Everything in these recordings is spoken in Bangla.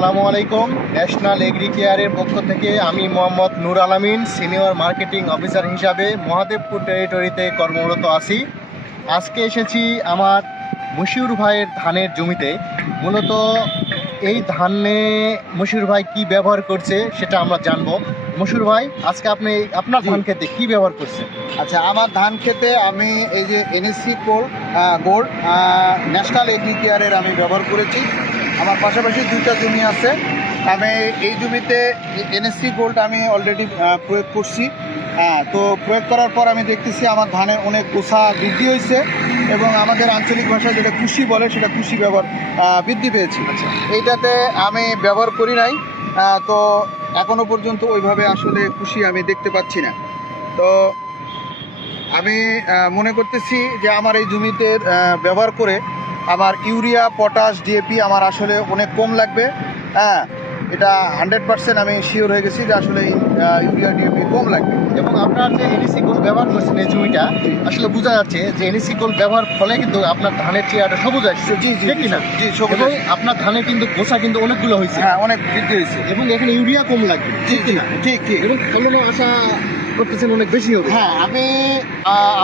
আসসালামু আলাইকুম। ন্যাশনাল এগ্রি কেয়ারের পক্ষ থেকে আমি মোহাম্মদ নূর আলামিন সিনিয়র মার্কেটিং অফিসার হিসাবে মহাদেবপুর টেরিটরিতে কর্মরত আছি। আজকে এসেছি আমার মশিউর ভাইয়ের ধানের জমিতে। মূলত এই ধানে মশিউর ভাই কি ব্যবহার করছে সেটা আমরা জানবো। মশিউর ভাই, আজকে আপনি আপনার ধান খেতে কি ব্যবহার করছেন? আচ্ছা, আমার ধান খেতে আমি এই যে এনএসসি গোল্ড ন্যাশনাল এগ্রি কেয়ারের আমি ব্যবহার করেছি। আমার পাশাপাশি দুইটা জমি আছে। আমি এই জমিতে এনএসসি গোল্ড আমি অলরেডি প্রয়োগ করছি। তো প্রয়োগ করার পর আমি দেখতেছি আমার ধানের অনেক গোছা বৃদ্ধি হয়েছে এবং আমাদের আঞ্চলিক ভাষায় যেটা কুশি বলে সেটা কুশি ব্যবহার বৃদ্ধি পেয়েছি। এইটাতে আমি ব্যবহার করি নাই, তো এখনো পর্যন্ত ওইভাবে আসলে কুশি আমি দেখতে পাচ্ছি না। তো আমি মনে করতেছি যে আমার এই জমিতে ব্যবহার করে আমার ইউরিয়া, পটাশ, ডিএপি আমার আসলে অনেক কম লাগবে। এটা 100% আমি শিওর হয়ে গেছি যে আসলে ইউরিয়া, ডিএপি কম লাগবে। এবং আপনার যে এনএসসি গোল্ড ব্যবহার করছেন এই জমিটা, আসলে বোঝা যাচ্ছে যে এনএসসি গোল্ড ব্যবহার ফলে কিন্তু আপনার ধানের চেয়ারটা সবুজ আসছে। জি জি ঠিক কিনা? জি, সবুজ এবং আসছে। আপনার ধানের কিন্তু গোছা কিন্তু অনেকগুলো হয়েছে। হ্যাঁ, অনেক বৃদ্ধি হয়েছে। এবং এখানে ইউরিয়া কম লাগবে। ঠিক কিনা? ঠিক ঠিক। এবং ফলনও আশা করতেছেন অনেক বেশি হবে। হ্যাঁ, আমি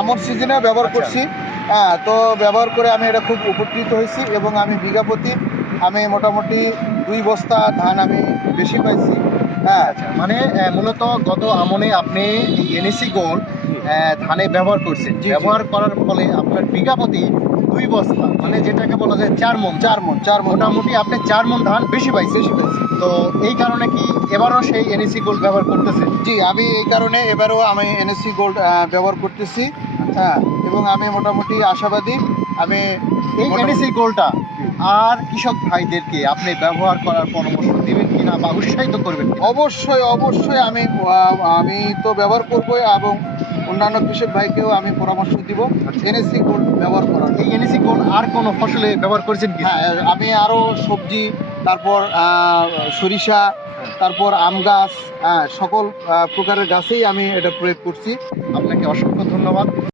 আমন সিজনে ব্যবহার করছি। তো ব্যবহার করে আমি এটা খুব উপকৃত হয়েছি এবং আমি বিঘা প্রতি আমি মোটামুটি 2 বস্তা ধান আমি বেশি পাইছি। আচ্ছা, মানে মূলত গত আমনে আপনি এনএসসি গোল্ড ধানে ব্যবহার করছেন। জি। ব্যবহার করার ফলে আপনার বিঘা প্রতি 2 বস্তা, মানে যেটাকে বলা যায় 4 মণ, চার মণ মোটামুটি আপনি 4 মণ ধান বেশি পাইছেন। তো এই কারণে কি এবারও সেই এনএসসি গোল্ড ব্যবহার করতেছেন? জি, আমি এই কারণে এবারেও আমি এনএসসি গোল্ড ব্যবহার করতেছি। এবং আমি মোটামুটি আশাবাদী। আমি এই এনএসসি গোল্ডটা আর কৃষক ভাইদেরকে আপনি ব্যবহার করার পরামর্শ দিবেন কিনা বা উৎসাহিত করবেন? অবশ্যই অবশ্যই আমি তো ব্যবহার করবো এবং অন্যান্য কৃষক ভাইকেও আমি পরামর্শ দিব এনএসসি গোল্ড ব্যবহার করার। এই এনএসসি গোল্ড আর কোনো ফসলে ব্যবহার করেছেন কি? হ্যাঁ, আমি আরও সবজি, তারপর সরিষা, তারপর আম গাছ, সকল প্রকারের গাছেই আমি এটা প্রয়োগ করছি। আপনাকে অসংখ্য ধন্যবাদ।